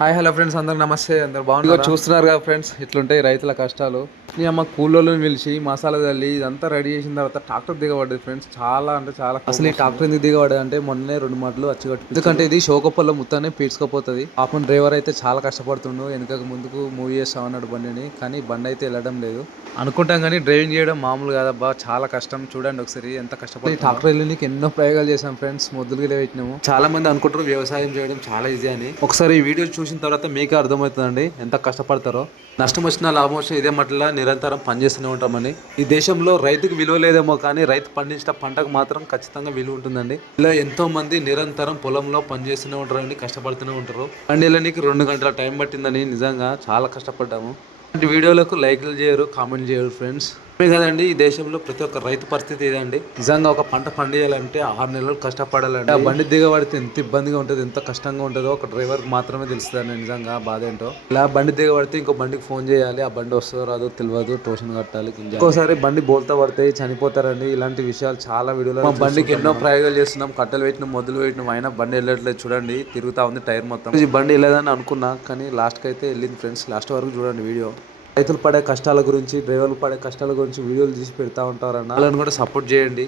Hi hello friends అందరు నమస్తే. అందరు బాగున్నారు? చూస్తున్నారు కదా ఫ్రెండ్స్ ఇట్లుంటాయి రైతుల కష్టాలు. నీ అమ్మ కూలోళ్ళని పిలిచి మసాలా చల్లి ఇదంతా రెడీ చేసిన తర్వాత ట్రాక్టర్ దిగబడ్డది ఫ్రెండ్స్ చాలా అంటే చాలా అసలు ఈ ట్రాక్టర్ ఎందుకు దిగబడ్డది అంటే మొన్నే రెండు మాటలు అచ్చుకట్టు ఎందుకంటే ఇది షోకపల్ల మొత్తాన్ని పీడ్చుకోపోతుంది. పాపం డ్రైవర్ అయితే చాలా కష్టపడుతుండు వెనుకకు ముందుకు మూవ్ చేస్తా ఉన్నాడు బండిని కానీ బండి అయితే వెళ్ళడం లేదు. అనుకుంటాం కానీ డ్రైవింగ్ చేయడం మామూలు కాదబ్బా చాలా కష్టం. చూడండి ఒకసారి ఎంత కష్టపడి ట్రాక్టర్ వెళ్ళడానికి ఎన్నో ప్రయోగాలు చేసాం ఫ్రెండ్స్ మొద్దులు గిల పెట్టినాము. చాలా మంది అనుకుంటారు వ్యవసాయం చేయడం చాలా ఈజీ అని. ఒకసారి ఈ వీడియో చూసిన తర్వాత మీకే అర్థమవుతుందండి ఎంత కష్టపడతారో. నష్టం వచ్చినా లాభం వచ్చినా ఇదే మట్ల నిరంతరం పనిచేస్తూనే ఉంటామని ఈ దేశంలో రైతుకు విలువ లేదేమో కానీ రైతు పండించిన పంటకు మాత్రం ఖచ్చితంగా విలువ ఉంటుందండి. ఇలా ఎంతో మంది నిరంతరం పొలంలో పనిచేస్తూనే ఉంటారండి కష్టపడుతూనే ఉంటారు. పండిలనికి రెండు గంటల టైం పట్టిందని నిజంగా చాలా కష్టపడ్డాము. అంటే వీడియోలకు లైక్లు చేయరు కామెంట్ చేయరు ఫ్రెండ్స్. కదండి ఈ దేశంలో ప్రతి ఒక్క రైతు పరిస్థితి ఇదండి. నిజంగా ఒక పంట పండియాలంటే ఆరు నెలలు కష్టపడాలంటే ఆ బండి దిగబడితే ఎంత ఇబ్బందిగా ఉంటుంది ఎంత కష్టంగా ఉంటుందో ఒక డ్రైవర్ మాత్రమే తెలుస్తుంది నిజంగా బాధ ఏంటో. ఇలా బండి దిగబడితే ఇంకో బండికి ఫోన్ చేయాలి ఆ బండి వస్తుందో రాదో తెలియదు ట్యూషన్ కట్టాలి. ఇంకోసారి బండి బోల్తా పడతాయి చనిపోతారండి ఇలాంటి విషయాలు చాలా వీడియోలో మా బండికి ఎన్నో ప్రయోగాలు చేస్తున్నాం కట్టెలు పెట్టినాం మొదలు పెట్టినాం అయినా బండి వెళ్ళట్లేదు చూడండి తిరుగుతా ఉంది టైర్ మొత్తం. ఈ బండి వెళ్ళదని అనుకున్నా కానీ లాస్ట్కి అయితే వెళ్ళింది ఫ్రెండ్స్ లాస్ట్ వరకు చూడండి వీడియో. రైతులు పడే కష్టాల గురించి డ్రైవర్లు పడే కష్టాల గురించి వీడియోలు తీసి పెడతా ఉంటారన్న. వాళ్ళని కూడా సపోర్ట్ చేయండి.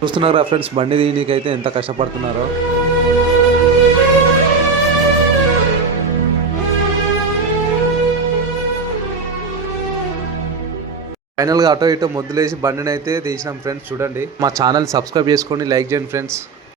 చూస్తున్నారా ఫ్రెండ్స్ బండి దీనికైతే ఎంత కష్టపడుతున్నారో. ఫైనల్గా అటో ఇటో మొద్దులేసి బండిని అయితే తీసినాం ఫ్రెండ్స్ చూడండి. మా ఛానల్ సబ్స్క్రైబ్ చేసుకోండి లైక్ చేయండి ఫ్రెండ్స్.